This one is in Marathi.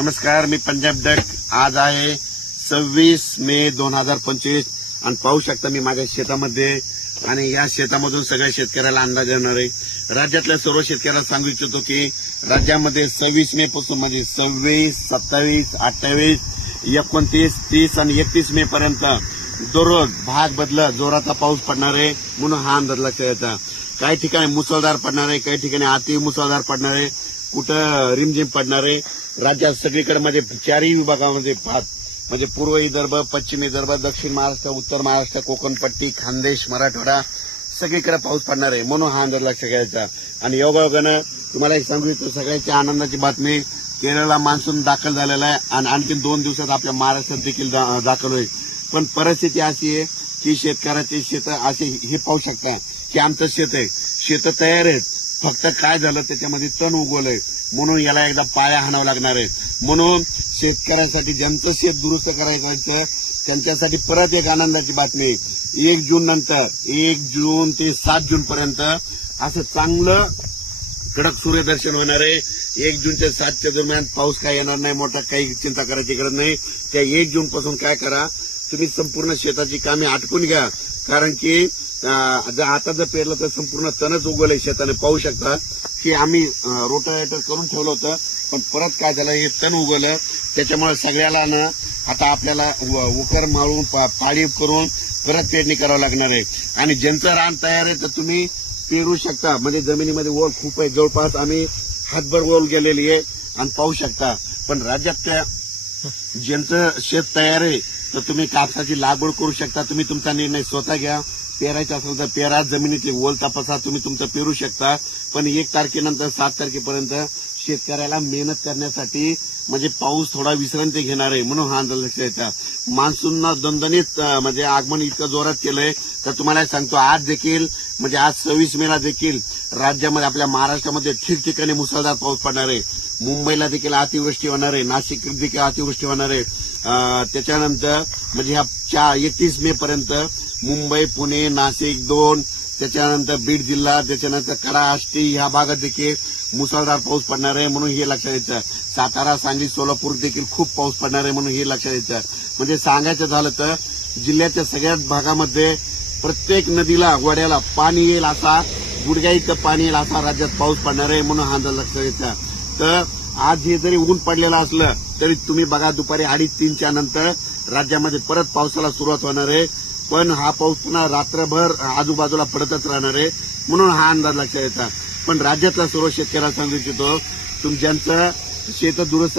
नमस्कार, मी पंजाब डक. आज आहे 26 मे 2025 आणि पाहू शकता मी माझ्या शेतामध्ये आणि या शेतामधून सगळ्या शेतकऱ्याला अंदाज येणार आहे. राज्यातल्या सर्व शेतकऱ्याला सांगू इच्छितो की राज्यामध्ये 26 मे पासून म्हणजे 26, 27, 28, 29, 30 आणि 31 मे पर्यंत दररोज भाग बदलत जोराचा पाऊस पडणार आहे म्हणून हा अंदाज लक्षात येतो. काही ठिकाणी मुसळधार पडणार आहे, काही ठिकाणी अति मुसळधार पडणार आहे, कुठं रिमझिम पडणार आहे. राज्यात सगळीकडे म्हणजे चारही विभागामध्ये म्हणजे पूर्व विदर्भ, पश्चिम विदर्भ, दक्षिण महाराष्ट्र, उत्तर महाराष्ट्र, कोकणपट्टी, खानदेश, मराठवाडा सगळीकडे पाऊस पडणार आहे म्हणून हा अंदाज लक्षात घ्यायचा. आणि योगायोगानं तुम्हाला एक सांगू इच्छितो सगळ्याची आनंदाची बातमी, केरळला मान्सून दाखल झालेला आहे आणि आणखी 2 दिवसात आपल्या महाराष्ट्रात देखील दाखल होईल. पण परिस्थिती अशी आहे की शेतकऱ्याचे शेत असे हे पाहू शकता की आमचं शेत आहे, शेत तयार आहेत, फक्त काय झालं त्याच्यामध्ये तण उगवलंय म्हणून याला एकदा पाया हाणावं लागणार आहे. म्हणून शेतकऱ्यांसाठी ज्यांचं शेत दुरुस्त करायचं त्यांच्यासाठी परत एक आनंदाची बातमी, 1 जून नंतर 1 जून ते 7 जून पर्यंत असं चांगलं कडक सूर्यदर्शन होणार आहे. 1 जून ते 7 दरम्यान पाऊस काय येणार नाही, मोठा काही चिंता करायची गरज नाही. त्या 1 जून पासून काय करा, तुम्ही संपूर्ण शेताची कामे आटपून घ्या, कारण की आता जर पेरलं तर संपूर्ण तणच उगवलंय शेताने. पाहू शकता की आम्ही रोटावेटर करून ठेवलं होतं पण परत काय झालं, हे तण उगवलं. त्याच्यामुळे सगळ्याला ना आता आपल्याला उकर मारून पाळी करून परत पेरणी करावं लागणार आहे. आणि ज्यांचं रान तयार आहे तर तुम्ही पेरू शकता, म्हणजे जमिनीमध्ये ओल खूप आहे, जवळपास आम्ही हातभर ओल गेलेली आहे आणि पाहू शकता. पण राज्यात ज्यांचं शेत तयार आहे तर तुम्ही कापसाची लागवड करू शकता. तुम्ही तुमचा निर्णय स्वतः घ्या. पेरायचं असेल तर पेरा, जमिनीतली ओल तपासा, तुम्ही तुमचं पेरू शकता. पण 1 तारखेनंतर 7 तारखेपर्यंत शेतकऱ्याला मेहनत करण्यासाठी म्हणजे पाऊस थोडा विश्रांती घेणार आहे म्हणून हा अंदाज लक्षात येतात. मान्सूननं दणदणीत म्हणजे आगमन इतकं जोरात केलंय तर तुम्हाला सांगतो आज देखील म्हणजे आज 26 मेला देखील राज्यामध्ये आपल्या महाराष्ट्रामध्ये ठिकठिकाणी मुसळधार पाऊस पडणार आहे. मुंबईला देखील अतिवृष्टी होणार आहे, नाशिक देखील अतिवृष्टी होणार आहे. त्याच्यानंतर म्हणजे ह्या 31 मे पर्यंत मुंबई, पुणे, नाशिक 2, त्याच्यानंतर बीड जिल्हा, त्याच्यानंतर कडा, आष्टी ह्या भागात देखील मुसळधार पाऊस पडणार आहे म्हणून हे लक्षात येतं. सातारा, सांगली, सोलापूर देखील खूप पाऊस पडणार आहे म्हणून हे लक्षात येतं. म्हणजे सांगायचं झालं तर जिल्ह्याच्या सगळ्याच भागामध्ये प्रत्येक नदीला, वड्याला पाणी येईल असा, गुडघ्या इतकं पाणी येईल असा राज्यात पाऊस पडणार आहे म्हणून हा अंदाज लक्षात येतं. तर आज हे जरी ऊन पडलेलं असलं तरी तुम्ही बघा दुपारी 2:30-3च्या नंतर राज्यामध्ये परत पावसाला सुरुवात होणार आहे. पण हा पाऊस पुन्हा रात्रभर आजूबाजूला पडतच राहणार आहे म्हणून हा अंदाज लक्षात येतात. पण राज्यातल्या सर्व शेतकऱ्यांना सांगू इच्छितो, तुमच्यांचं शेत दुरुस्त